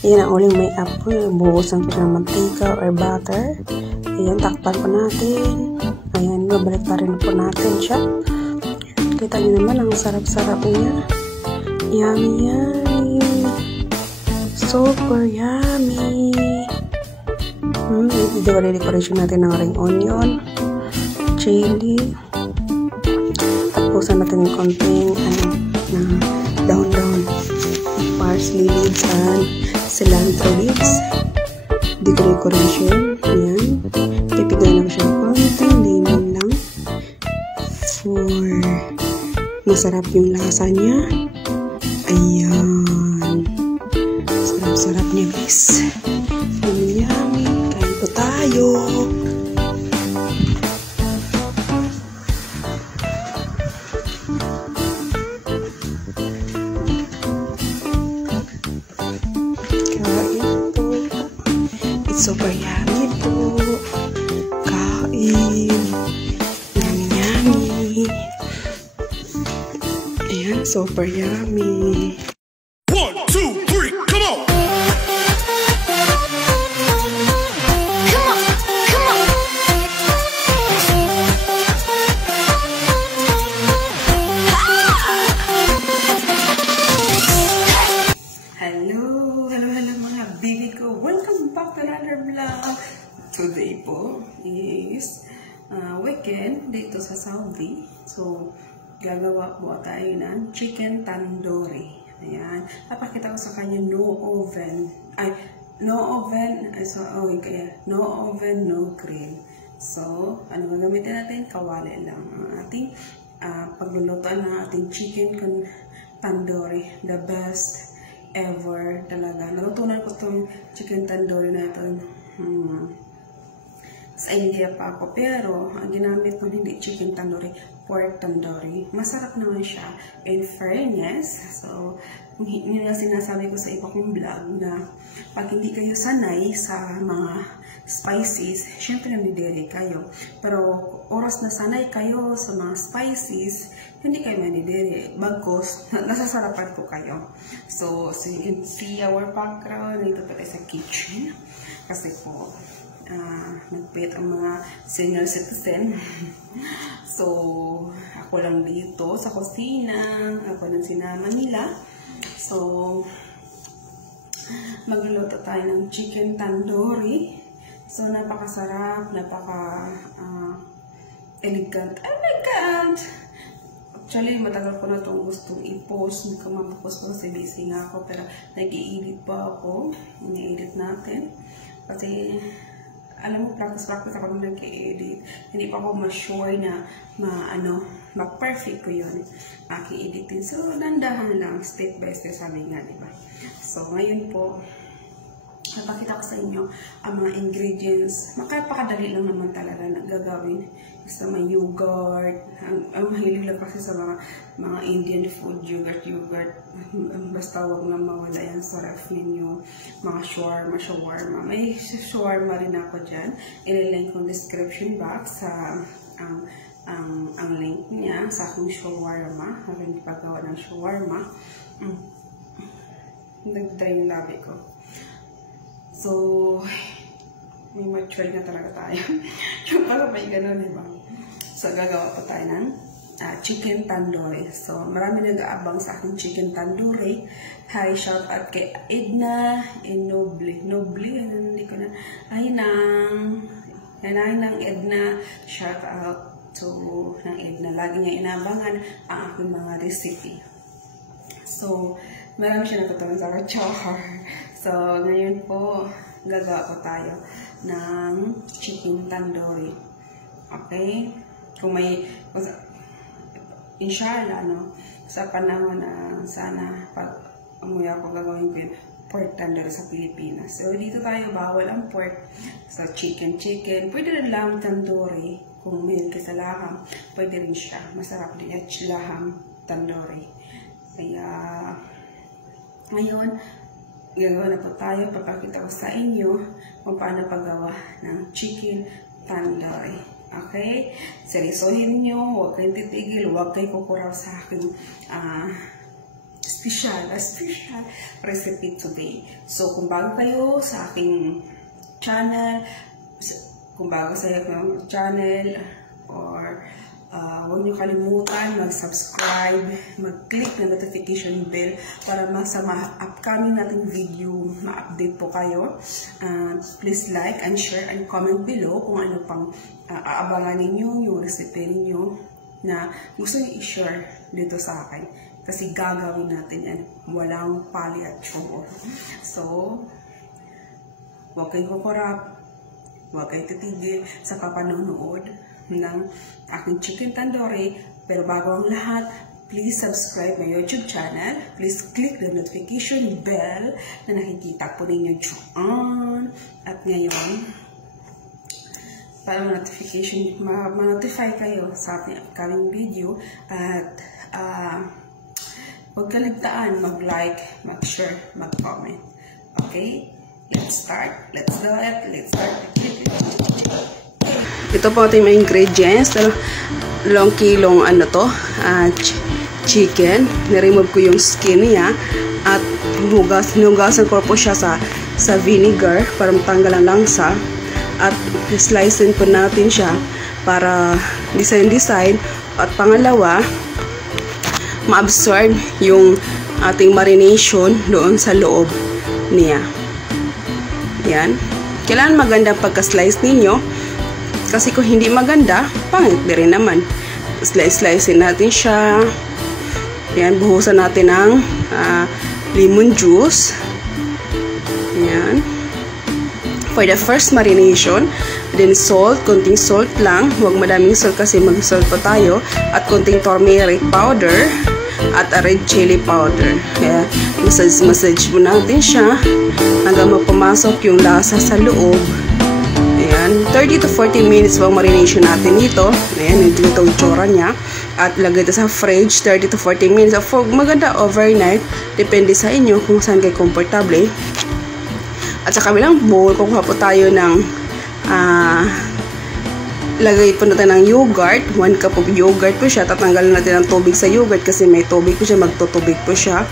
Ayan ang uling may apoy. Buhusan ko ng mantika or butter. Ayan, takpan po natin. Ayan, babalik pa rin po natin siya. Kita niyo naman ang sarap-sarap niya. Yummy, yummy. Super yummy. I-decoration natin ng ring onion, chili. Tapusan natin yung konting na daon-daon. Parsley leaves and cilantro leaves. Decoration. Ayan. Pipigyan lang siya ng konting lemon lang. For masarap yung lasa niya. Ayan. Sarap-sarap niya, guys. Yummy, yummy. Kain po tayo. Kain po. It's super yummy po. Kain. Yummy, yummy. Ayan, super yummy. 1, 2, 3, come on! Hello mga baby ko. Welcome back to another vlog. Today po is weekend dito sa Saudi. So, gagawa po tayo ng chicken tandoori. Ayan. Papakita ko sa kanya no oven. No oven, no grill. So, ano gagamitin natin? Kawali lang. Ang ating paglulutuan ng ating chicken tandoori. The best ever talaga. Nalutunan ko itong chicken tandoori na ito. Sa India pa ako. Pero, ang ginamit ko hindi chicken tandoori, pork tandoori. Masarap naman siya. In fairness, so, yun ang sinasabi ko sa iba kong vlog na pag hindi kayo sanay sa mga spices, syempre nandidiri kayo. Pero, oras na sanay kayo sa mga spices, hindi kayo nandidiri. Bagkos, nasasarapan po kayo. So you can see our background. Dito pa tayo sa kitchen. Kasi po, nagpit ang mga senior citizen. So, ako lang dito sa kusina. Ako nang sinama nila. So, magluluto tayo ng chicken tandoori. So, napakasarap, napaka-elegant. Elegant! Actually, matagal ko na itong gustong i-post. Nagkamapapos ko kasi busy nga ako. Pero, nag-i-edit pa ako. Ini-edit natin. Kasi, alam mo, practice ako nung nag-i-edit. Hindi pa ako ma-sure na ma-perfect ko yun. Aki-editin. So, dandahan lang. Step by step, sabi nga, diba? So, ngayon po, napakita ko sa inyo ang mga ingredients. Makapakadali lang naman talaga na gagawin. Basta may yogurt. Ang mahilig lang kasi sa mga Indian food, yogurt. Basta huwag na mawala yan sa ref ninyo. Mga shawarma. May shawarma rin ako dyan. Ililink ko description box sa ang link niya sa aking shawarma. Aking paggawa ng shawarma. Nag-dry yung labi ko. So, may mature na talaga tayo. Yung pala may ganun, diba? So, gagawa pa tayo ng chicken tandoori. So, marami nag-aabang sa aking chicken tandoori. Hi, shout out kay Edna Nobly, hindi ko na. Aynang Edna. Shout out to ng Edna. Lagi niya inabangan ang aking mga recipe. So, marami siya natutunan sa char. So, ngayon po, gagawa po tayo ng chicken tandoori. Okay? Kung may, inshallah, sa panahon na sana, pag umuwi ako, gagawin ko yung pork tandoori sa Pilipinas. So, dito tayo, bawal ang pork. So, chicken. Pwede rin lang tandoori. Kung may sa laham, pwede rin siya. Masarap din at laham tandoori. Kaya, ngayon, gagawa na po tayo. Papakita ko sa inyo kung paano paggawa ng chicken tandoori. Okay? Seryosohin nyo. Huwag kayong titigil. Huwag kayong kukuraw sa aking special recipe today. So, kung bago kayo sa aking channel, or huwag niyo kalimutan mag-subscribe, mag-click na notification bell para sa mga upcoming nating video, ma-update po kayo. Please like and share and comment below kung ano pang aabangan ninyo, yung recipe ninyo na gusto niyo i-share dito sa akin. Kasi gagawin natin yan. Walang pali at chongo. So, huwag kayong kukurap. Huwag kayong titigil sa kapanonood ng aking chicken tandoori. Pero bago ang lahat, please subscribe my YouTube channel. Please click the notification bell na nakikita po ninyo dyan. At ngayon, para ma-notify kayo sa ating upcoming video. At huwag kaligtaan mag-like, mag-share, mag-comment. Okay? Let's start. Let's do it. Let's start. Ito po ating mga ingredients. 2 kilong chicken. Niremove ko yung skin niya. At hinugasan ko po siya sa vinegar para matanggal ang langsa. At slicein po natin siya para design. At pangalawa, ma-absorb yung ating marination doon sa loob niya. Yan. Kailangan maganda pagka-slice ninyo. Kasi kung hindi maganda, pangit din rin naman. Slice-slicein natin siya. Yan. Buhusan natin ng lemon juice. Yan. For the first marination, then salt, konting salt lang. Huwag madaming salt kasi mag-salt pa tayo. At konting turmeric powder at a red chili powder. Kaya massage mo natin siya hanggang mapumasok yung lasa sa loob. Ayan, 30 to 40 minutes bang marination natin dito. Ayan, ito yung tsura niya. At lagay ito sa fridge, 30 to 40 minutes. Maganda overnight. Depende sa inyo kung saan kayo komportable. At sa kabilang bowl, kukuha po tayo ng lagay po natin ng yogurt. 1 cup of yogurt po siya. Tatanggalin natin ang tubig sa yogurt kasi may tubig po siya. Magtutubig po siya.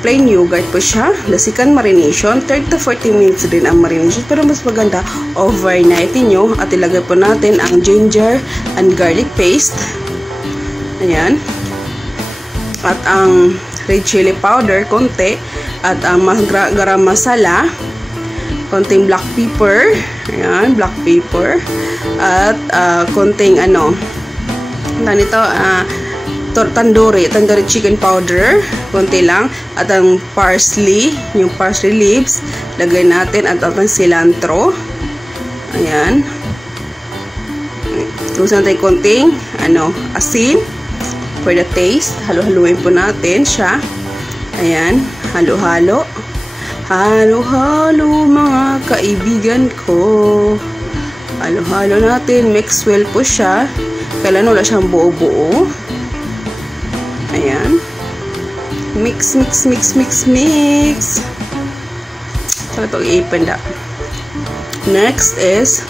Plain yogurt po siya. The second marination, 30 to 40 minutes din ang marination. Pero mas maganda, overnight niyo. At ilagay po natin ang ginger and garlic paste. Ayan. At ang red chili powder, konti. At ang garam masala. Konting black pepper. Ayan, black pepper. At konting tandoori chicken powder. Konti lang. At ang parsley, yung parsley leaves, lagay natin. At ang cilantro. Ayan. Tapos natin konting asin for the taste. Halo-haluin po natin siya. Ayan. Halo-halo. Halo-halo mga kaibigan ko. Halo-halo natin. Mix well po siya. Kailan wala siyang buo-buo. Ayan. Mix. So, ito i-open up. Next is,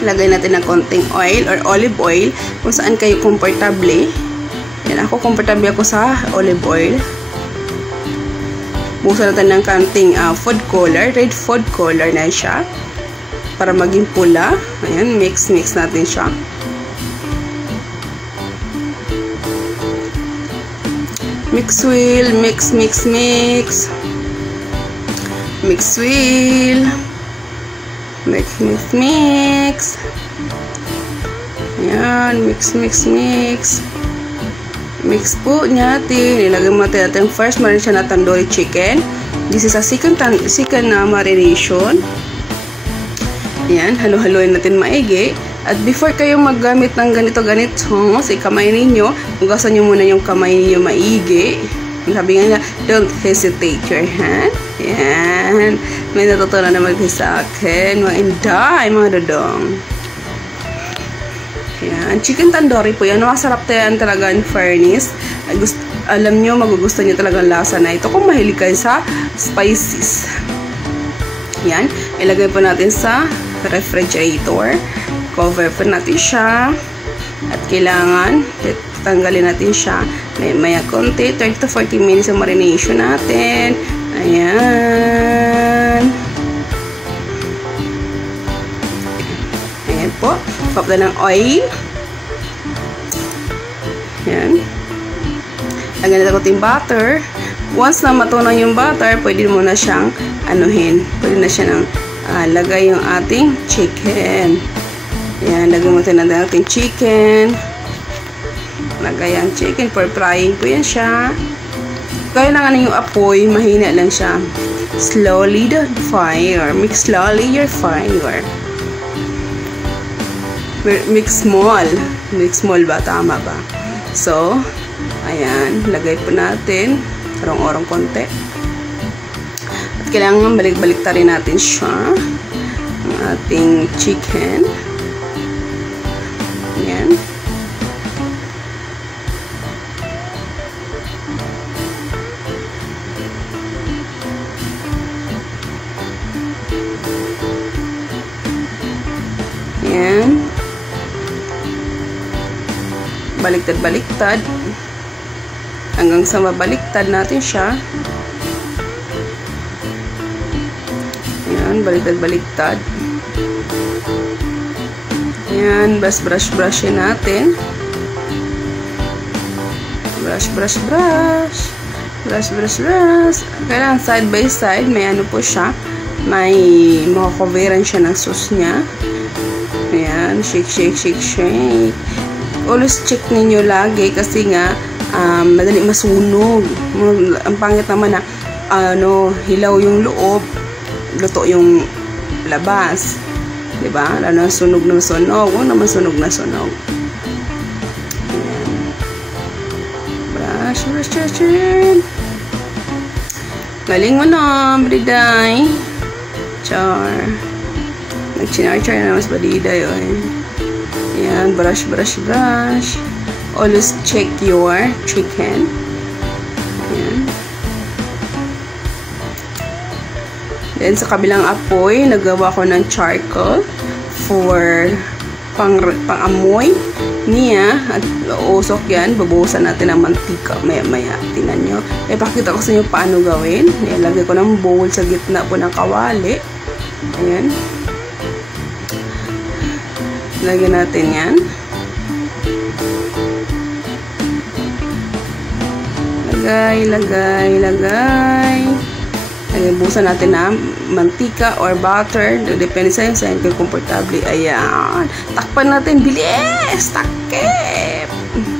lagay natin ng konting oil or olive oil. Kung saan kayo komportable. Yan, ako komportable ako sa olive oil. Buhusan natin ng kanting food color, red food color na siya para maging pula. Ayan, mix natin siya. Mix wheel, mix. Mix wheel. Mix. Ayan, mix. Mix po natin. Ilagay mo natin first marination na tandoori chicken. This is a second marination. Ayan, halo-haloin natin maigi. At before kayo maggamit ng ganito sa kamay ninyo, hugasan nyo muna yung kamay ninyo maigi. Sabi nga don't hesitate your hand. Ayan. May natutunan naman sa akin. Mga inday, mga dodong. Yan. Chicken tandoori po yan. Masarap yan talaga in fairness. Alam nyo, magugustuhan nyo talaga ang lasa na ito kung mahilig kayo sa spices. Yan. Ilagay po natin sa refrigerator. Cover po natin siya. At kailangan tanggalin natin siya. Maya konti, 30 to 40 minutes ang marination natin. Ayan. Ayan po. Pop na ng oil. Ayan. Lagyan natin konting butter. Once na matunaw yung butter, pwede mo na siyang anuhin. Pwede na siya ng lagay yung ating chicken. Ayan, lagyan mo natin ang ating chicken. Lagay ang chicken for frying po yan siya. Kaya lang yung apoy, mahina lang siya. Slowly the fire. Mix slowly your fire. Mix small. Mix small ba? Tama ba? So, ayan, lagay po natin. Orong-orong konti. At kailangan balik-balik rin natin siya. Ang ating chicken. Ayan. Ayan. Baliktad-baliktad. Hanggang sa mabaliktad natin siya. Ayan, baliktad-baliktad. Ayan, brush-brushin natin. Brush. Kailangan side by side, may ano po siya. May makakoveran siya ng sauce niya. Ayan, shake. Always check ninyo lagi kasi nga, madali masunog. Ang pangit naman na hilaw yung loob, luto yung labas, diba? Lalo sunog ng sunog, huwag naman sunog na sunog. Ayan. Brush. Galing mo na, Briday. Char. Nag-chinar-char na mas Briday, Ayan, brush. Always check your chicken. Ayan. Then, sa kabilang apoy, nagawa ko ng charcoal for pang-amoy niya. At usok yan. Babuhusan natin ng mantika. Maya. Tingnan nyo. Pakita ko sa inyo paano gawin. Nilagay ko ng bowl sa gitna po ng kawali. Ayan. Lagyan natin yan. Lagay. Busan natin na mantika or butter. Depende sa inyo kung komportable. Ayan. Takpan natin. Bilis! Takip!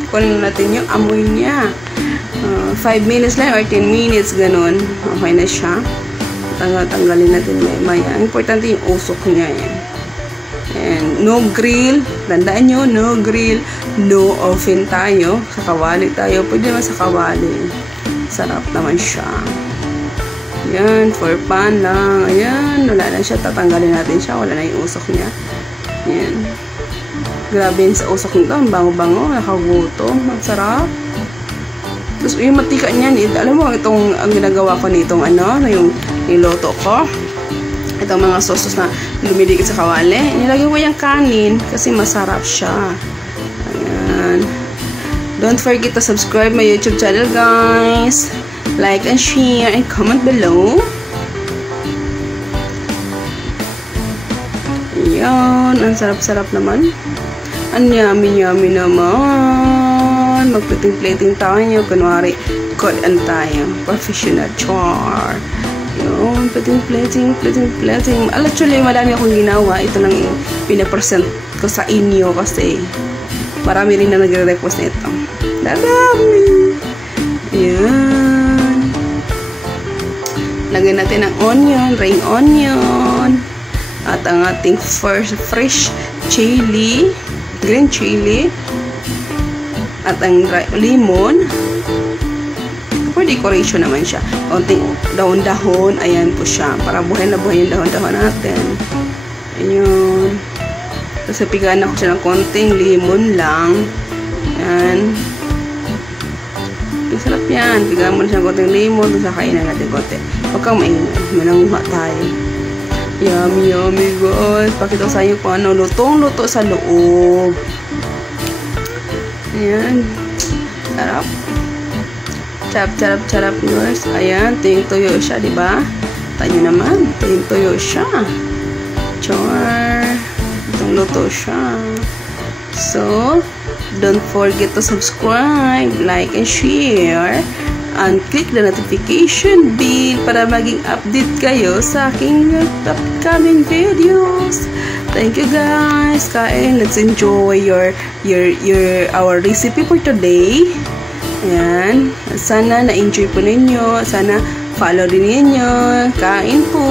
Kunin natin yung amoy niya. 5 minutes lang or 10 minutes. Ganun. Okay na siya. Tanggalin natin maya. Importante yung usok niya. And no grill. Tandaan nyo, no grill. No oven tayo. Sa kawali tayo. Pwede naman sa kawali. Sarap naman siya. Ayan, for fun lang. Ayan, wala na siya. Tatanggalin natin siya. Wala na yung usok niya. Ayan. Grabe yun sa usok nito. Ang bango-bango. Nakagutom. Ang sarap. Tapos yung matika niyan. Alam mo, itong ang ginagawa ko nitong yung niloto ko. Itong mga sauces na lumidikit sa kawali. Nilagay ko yung kanin kasi masarap siya. Ayan. Don't forget to subscribe my YouTube channel, guys. Like and share and comment below. Ayan. Ang sarap-sarap naman. Ang yummy naman. Magplating-plating tayo. Kunwari, good-an tayo. Professional char. Yun, plating. Actually, madami akong ginawa. Ito lang yung pinapresent ko sa inyo kasi marami rin na nagre-request na ito. Dadami! Ayan. Lagyan natin ng onion, ring onion. At ang ating fresh chili, green chili. At ang lemon. For decoration naman siya. Konting dahon-dahon. Ayan po siya. Para buhay na buhay yung dahon-dahon natin. Ayun. Tapos pigaan ako siya ng konting lemon lang. Ayan. Masarap yan. Pigaan mo na siya ng konting lemon. Tapos kakainin natin konti. Huwag kang maingay. Mananguha tayo. Yummy guys. Pakita ko sa inyo kung ano. Lutong-luto sa loob. Ayan. Sarap. Charap guys. Ayan, tuyong-tuyo siya, di ba? Tayo naman, tuyong-tuyo siya. Char. Itong luto siya. So, don't forget to subscribe, like, and share. And click the notification bell para maging update kayo sa aking upcoming videos. Thank you guys. Kain, let's enjoy our recipe for today. Ayan. Sana na-enjoy po ninyo. Sana follow din ninyo. Kain po.